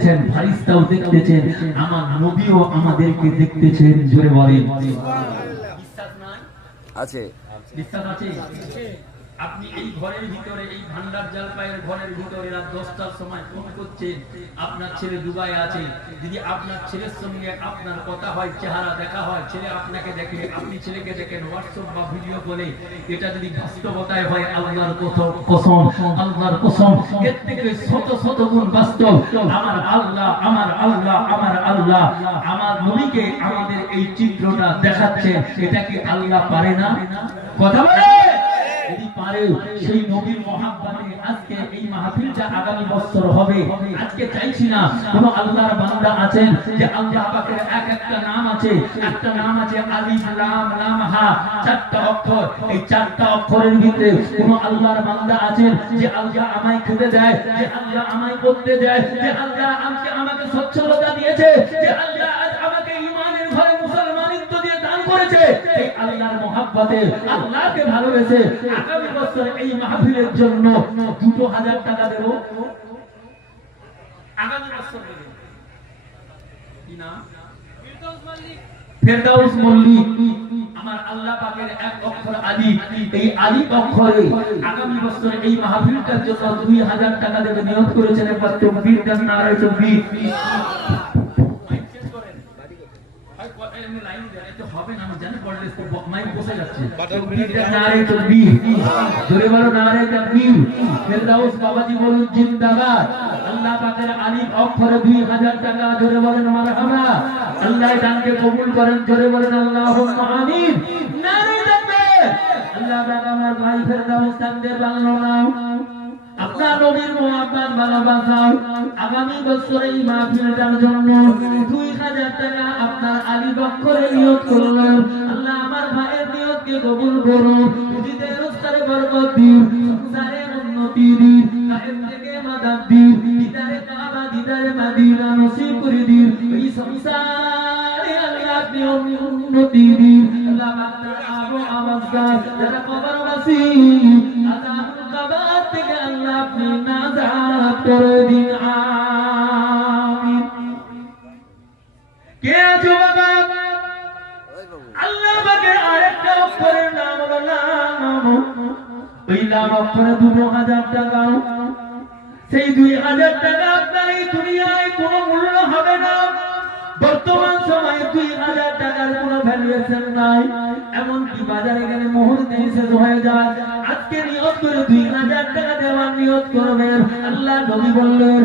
দেখতেছেন, ফারিস্তাও দেখতেছেন, আমার নবীও আমাদেরকে দেখতেছেন। জোরে বলেন বিশ্বাস নাই? আছে, বিশ্বাস আছে? আপনি এই ঘরের ভিতরে, এই ভান্ডার জালপাইয়ের ঘরের ভিতরে রাত 10টার সময় ফোন করছেন, আপনার ছেলে দুবাই আছে। যদি আপনার ছেলের সঙ্গে আপনার কথা হয়, চেহারা দেখা হয়, ছেলে আপনাকে দেখে, আপনি ছেলেকে দেখেন হোয়াটসঅ্যাপ বা ভিডিও কলে, এটা যদি বাস্তবতায় হয়, আল্লাহর কসম, আল্লাহর কসম, এর থেকে শত শত গুণ বাস্তব। আমার আল্লাহ, আমার আল্লাহ, আমার আল্লাহ আমার নবীকে আমাদের এই চিত্রটা দেখাচ্ছে। এটা কি আল্লাহ পারে না? কথা বলে যদি পারে, সেই নবীর মহাব্বতে আজকে এই মাহফিলটা আগামী বছর হবে। আজকে চাইছি না কোন আল্লাহর বান্দা আছেন যে আল্লাহ পাকের এক একটা নাম আছে, একটা নাম আছে আলিফ লাম লাম হা, চারটা অক্ষর। এই চারটা অক্ষরের ভিতরে কোন আল্লাহর বান্দা আছেন যে আল্লাহ আমায় খেতে দেয়, যে আল্লাহ আমায় করতে দেয়, যে আল্লাহ আমাকে সচ্ছলতা দিয়েছে, যে আল্লাহ আমাকে ঈমানের ঘরে মুসলমানিত্ব দিয়ে দান করেছে। এই আল্লাহর মহাব্বতে আল্লাহকে ভালোবেসে আগামী বছর এই মাহফিলের জন্য 2000 টাকা দেব। আগামী বছর দেব। কি নাম? ফেরদাউস মল্লিক। আমার আল্লাহ পাকের এক অক্ষর আলিফ, এই আলিফ অক্ষরে আগামী বছর এই মাহফিলটার জন্য 2000 টাকা দেবে নিয়ত করেছেন। একবার তাকবীর দেন, নারায়ে তাকবীর। হবে না, আমি জানি পড়লে মাইক বসে যাচ্ছে। নারায়ে তাকবীর, জোরে বলো নারায়ে তাকবীর। ফেরদাউস বাবাজি বলুন জিন্দাবাদ। আল্লাহ পাকের আলিফ অক্ষরে 2000 টাকা, জোরে বলেন মারহাবা। আল্লাহ দানকে কবুল করেন, জোরে বলেন আল্লাহুম্মা আমিন। নারায়ে তাকবীর। আল্লাহ পাক আমার ভাই ফেরদাউস তাদের বাংলা নাও, আপনার নবীর মুহাব্বত ভালোবাসা আগামী বছর এই মাহফিলটার জন্য 2000 টাকা আপনার আলিফ অক্ষরে নিয়ত করলেন। আল্লাহ আমার ভাইয়ের নিয়তকে কবুল করুন, রুজিতে রোজগারে বরকত দিন, সংসারে উন্নতি দিন, কায়েম থেকে মাদাদ দিন, দিদারে কাবা দিদারে মদিনা নসিব করে দিন। এই সংসারে আল্লাহ আপনি উন্নতি দিন। আল্লাহ আপনার আবু আওয়াজটা যারা কবরবাসী, আযাবুল কবর থেকে আল্লাহ আপনি নাজাত করে দিন। আমিন। কে আছো বাবা? আল্লাহ পাকের আরেকটা অক্ষরের নাম হলো লাম। ওই লাম অক্ষরে 2000 টাকা। সেই 2000 টাকা আপনার এই দুনিয়ায় কোনো মূল্য হবে না। বর্তমান সময়ে 2000 টাকার কোনো ভ্যালুয়েশন নাই। এমনকি বাজারে গেলে মুহূর্তে শেষ হয়ে যায়। আজকে নিয়ত করে 2000 টাকা দেওয়ার নিয়ত করবেন। আল্লাহ নবী বললেন